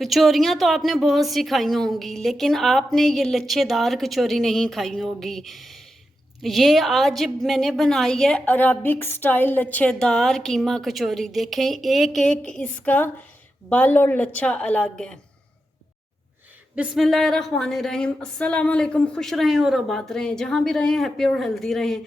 कचौरियाँ तो आपने बहुत सी खाई होंगी, लेकिन आपने ये लच्छेदार कचौरी नहीं खाई होगी। ये आज मैंने बनाई है अराबिक स्टाइल लच्छेदार कीमा कचौरी। देखें, एक एक इसका बल और लच्छा अलग है। बिस्मिल्लाहिर्रहमानिर्रहीम। अस्सलाम वालेकुम। खुश रहें और आबाद रहें, जहाँ भी रहें हैप्पी और हेल्दी रहें।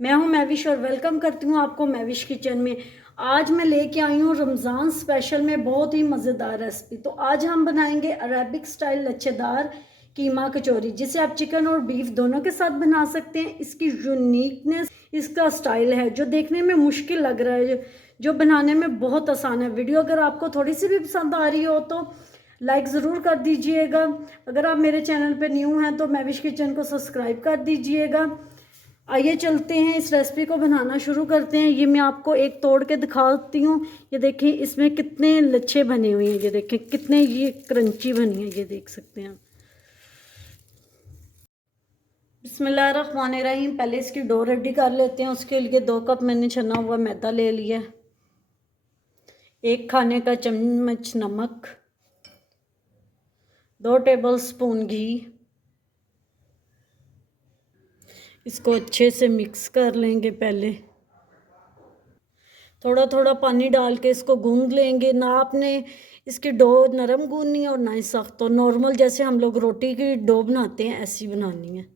मैं हूँ मैविश और वेलकम करती हूँ आपको मैविश किचन में। आज मैं लेके आई हूँ रमज़ान स्पेशल में बहुत ही मज़ेदार रेसिपी। तो आज हम बनाएंगे अरेबिक स्टाइल लच्छेदार कीमा कचौरी, जिसे आप चिकन और बीफ दोनों के साथ बना सकते हैं। इसकी यूनिकनेस इसका स्टाइल है जो देखने में मुश्किल लग रहा है, जो बनाने में बहुत आसान है। वीडियो अगर आपको थोड़ी सी भी पसंद आ रही हो तो लाइक ज़रूर कर दीजिएगा। अगर आप मेरे चैनल पे न्यू हैं तो मैविश किचन को सब्सक्राइब कर दीजिएगा। आइए चलते हैं, इस रेसिपी को बनाना शुरू करते हैं। ये मैं आपको एक तोड़ के दिखाती हूँ। ये देखिए इसमें कितने लच्छे बने हुए हैं, ये देखें कितने ये क्रंची बनी है, ये देख सकते हैं। बिस्मिल्लाहिर्रहमानिर्रहीम। पहले इसकी डो रेडी कर लेते हैं। उसके लिए 2 कप मैंने छना हुआ मैदा ले लिया, 1 खाने का चम्मच नमक, 2 टेबलस्पून घी। इसको अच्छे से मिक्स कर लेंगे। पहले थोड़ा थोड़ा पानी डाल के इसको गूंद लेंगे। ना आपने इसकी डो नरम गूंदनी है और ना ही सख्त। तो नॉर्मल जैसे हम लोग रोटी की डो बनाते हैं ऐसी बनानी है।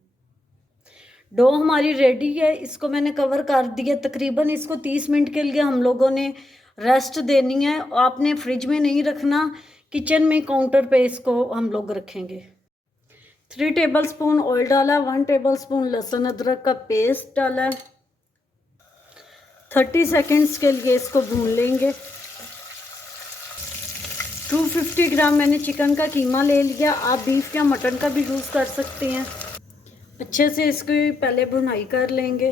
डो हमारी रेडी है। इसको मैंने कवर कर दिया। तकरीबन इसको 30 मिनट के लिए हम लोगों ने रेस्ट देनी है। आपने फ्रिज में नहीं रखना, किचन में काउंटर पे इसको हम लोग रखेंगे। 3 टेबलस्पून ऑयल डाला, 1 टेबलस्पून लहसुन अदरक का पेस्ट डाला। 30 सेकेंड्स के लिए इसको भून लेंगे। 250 ग्राम मैंने चिकन का कीमा ले लिया। आप बीफ या मटन का भी यूज़ कर सकते हैं। अच्छे से इसकी पहले भुनाई कर लेंगे।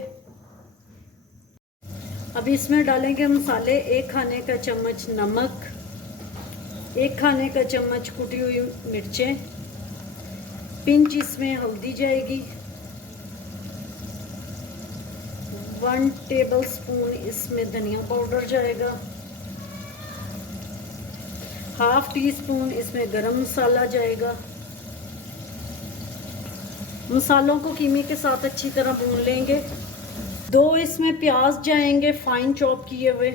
अब इसमें डालेंगे मसाले। 1 खाने का चम्मच नमक, 1 खाने का चम्मच कुटी हुई मिर्चें, पिंच इसमें हल्दी जाएगी, 1 टेबलस्पून इसमें धनिया पाउडर जाएगा, ½ टीस्पून इसमें गरम मसाला जाएगा। मसालों को कीमे के साथ अच्छी तरह भून लेंगे। 2 इसमें प्याज जाएंगे फाइन चॉप किए हुए।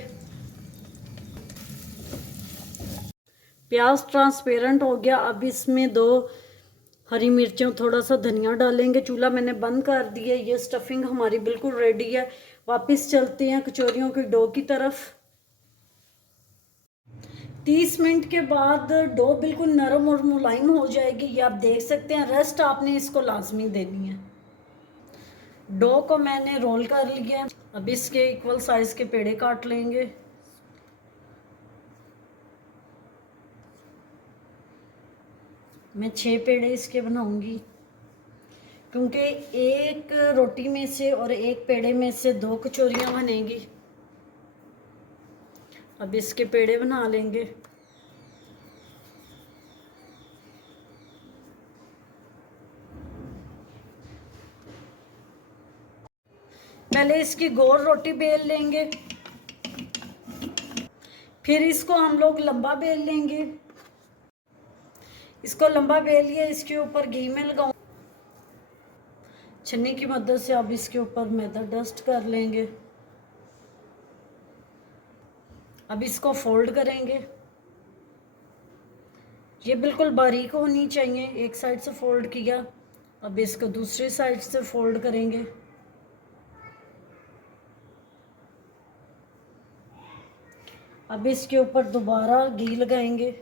प्याज ट्रांसपेरेंट हो गया। अब इसमें 2 हरी मिर्चों, थोड़ा सा धनिया डालेंगे। चूल्हा मैंने बंद कर दिया। ये स्टफिंग हमारी बिल्कुल रेडी है। वापस चलते हैं कचौरियों की डो की तरफ। 30 मिनट के बाद डो बिल्कुल नरम और मुलायम हो जाएगी, ये आप देख सकते हैं। रेस्ट आपने इसको लाजमी देनी है। डो को मैंने रोल कर लिया। अब इसके इक्वल साइज के पेड़े काट लेंगे। मैं 6 पेड़े इसके बनाऊंगी, क्योंकि एक रोटी में से और एक पेड़े में से 2 कचौरियाँ बनेंगी। अब इसके पेड़े बना लेंगे। पहले इसकी गोल रोटी बेल लेंगे, फिर इसको हम लोग लंबा बेल लेंगे। इसको लंबा बेलिए, इसके ऊपर घी में लगाऊं। छन्नी की मदद से अब इसके ऊपर मैदा डस्ट कर लेंगे। अब इसको फोल्ड करेंगे। ये बिल्कुल बारीक होनी चाहिए। एक साइड से फोल्ड किया, अब इसको दूसरी साइड से फोल्ड करेंगे। अब इसके ऊपर दोबारा घी लगाएंगे।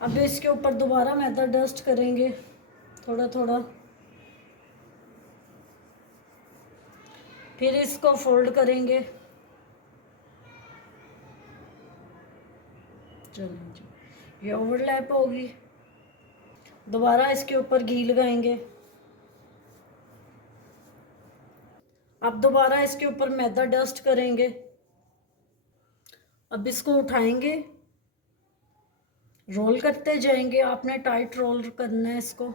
अब इसके ऊपर दोबारा मैदा डस्ट करेंगे थोड़ा थोड़ा। फिर इसको फोल्ड करेंगे। चलिए, ये ओवरलैप होगी। दोबारा इसके ऊपर घी लगाएंगे। अब दोबारा इसके ऊपर मैदा डस्ट करेंगे। अब इसको उठाएंगे, रोल करते जाएंगे। आपने टाइट रोल करना है इसको।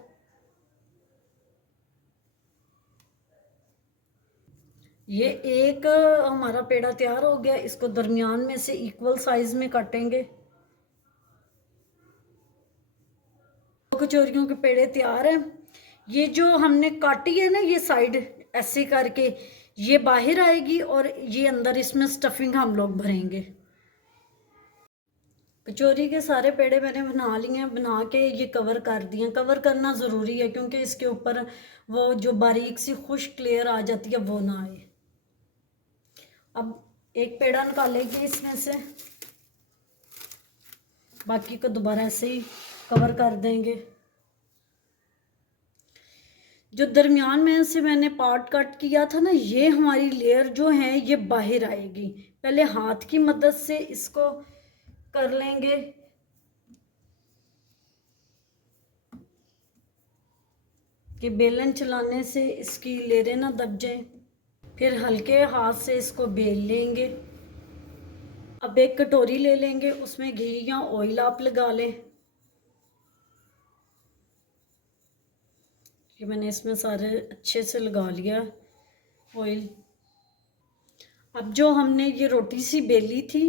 ये एक हमारा पेड़ा तैयार हो गया, इसको दरमियान में से इक्वल साइज में काटेंगे। कचौरियों के पेड़े तैयार हैं। ये जो हमने काटी है ना, ये साइड ऐसे करके ये बाहर आएगी और ये अंदर इसमें स्टफिंग हम लोग भरेंगे। कचौरी के सारे पेड़े मैंने बना लिए हैं, बना के ये कवर कर दिए। कवर करना ज़रूरी है क्योंकि इसके ऊपर वो जो बारीक सी खुश्क लेयर आ जाती है वो ना आए। अब एक पेड़ा निकालेंगे इसमें से, बाकी को दोबारा ऐसे ही कवर कर देंगे। जो दरमियान में से मैंने पार्ट कट किया था ना, ये हमारी लेयर जो है ये बाहर आएगी। पहले हाथ की मदद से इसको कर लेंगे। कि बेलन चलाने से इसकी लेयरें ना दब जाएं। फिर हल्के हाथ से इसको बेल लेंगे। अब एक कटोरी ले लेंगे, उसमें घी या ऑयल आप लगा लें। कि मैंने इसमें सारे अच्छे से लगा लिया ऑयल। अब जो हमने ये रोटी सी बेली थी,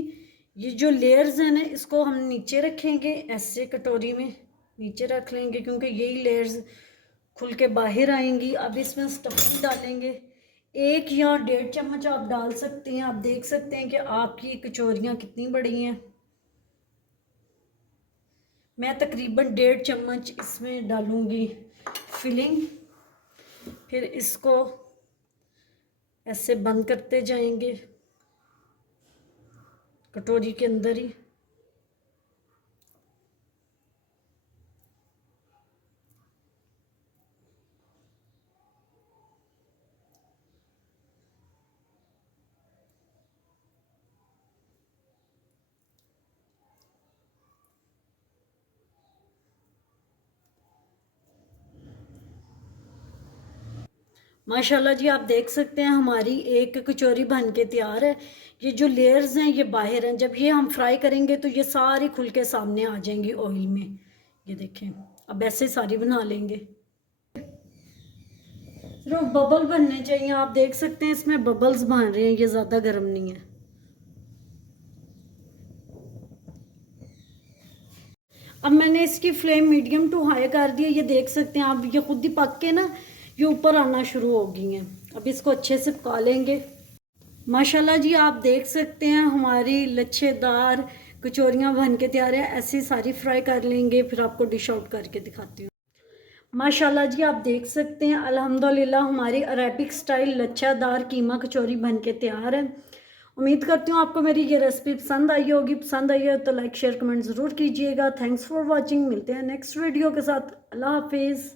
ये जो लेयर्स हैं ना, इसको हम नीचे रखेंगे, ऐसे कटोरी में नीचे रख लेंगे क्योंकि यही लेयर्स खुल के बाहर आएंगी। अब इसमें स्टफिंग डालेंगे। 1 या 1.5 चम्मच आप डाल सकते हैं। आप देख सकते हैं कि आपकी कचौरियाँ कितनी बड़ी हैं। मैं तकरीबन 1.5 चम्मच इसमें डालूंगी फिलिंग। फिर इसको ऐसे बंद करते जाएंगे कटोरी के अंदर ही। माशाल्लाह जी, आप देख सकते हैं हमारी एक कचौरी बन के तैयार है। ये जो लेयर्स हैं ये बाहर हैं, जब ये हम फ्राई करेंगे तो ये सारी खुल के सामने आ जाएंगी ऑयल में। ये देखें, अब ऐसे सारी बना लेंगे। सिर्फ बबल बनने चाहिए। आप देख सकते हैं इसमें बबल्स बन रहे हैं, ये ज़्यादा गर्म नहीं है। अब मैंने इसकी फ्लेम मीडियम टू हाई कर दी है। ये देख सकते हैं आप, ये खुद ही पक के ना ये ऊपर आना शुरू हो गई हैं। अब इसको अच्छे से पका लेंगे। माशाल्लाह जी, आप देख सकते हैं हमारी लच्छेदार कचौरियाँ बन के तैयार है। ऐसी सारी फ्राई कर लेंगे, फिर आपको डिश आउट करके दिखाती हूँ। माशाल्लाह जी, आप देख सकते हैं अल्हम्दुलिल्लाह हमारी अरेबिक स्टाइल लच्छेदार कीमा कचौरी बन के तैयार है। उम्मीद करती हूँ आपको मेरी ये रेसिपी पसंद आई होगी। पसंद आई हो तो लाइक शेयर कमेंट ज़रूर कीजिएगा। Thanks for watching. मिलते हैं नेक्स्ट वीडियो के साथ। अल्लाह हाफिज़।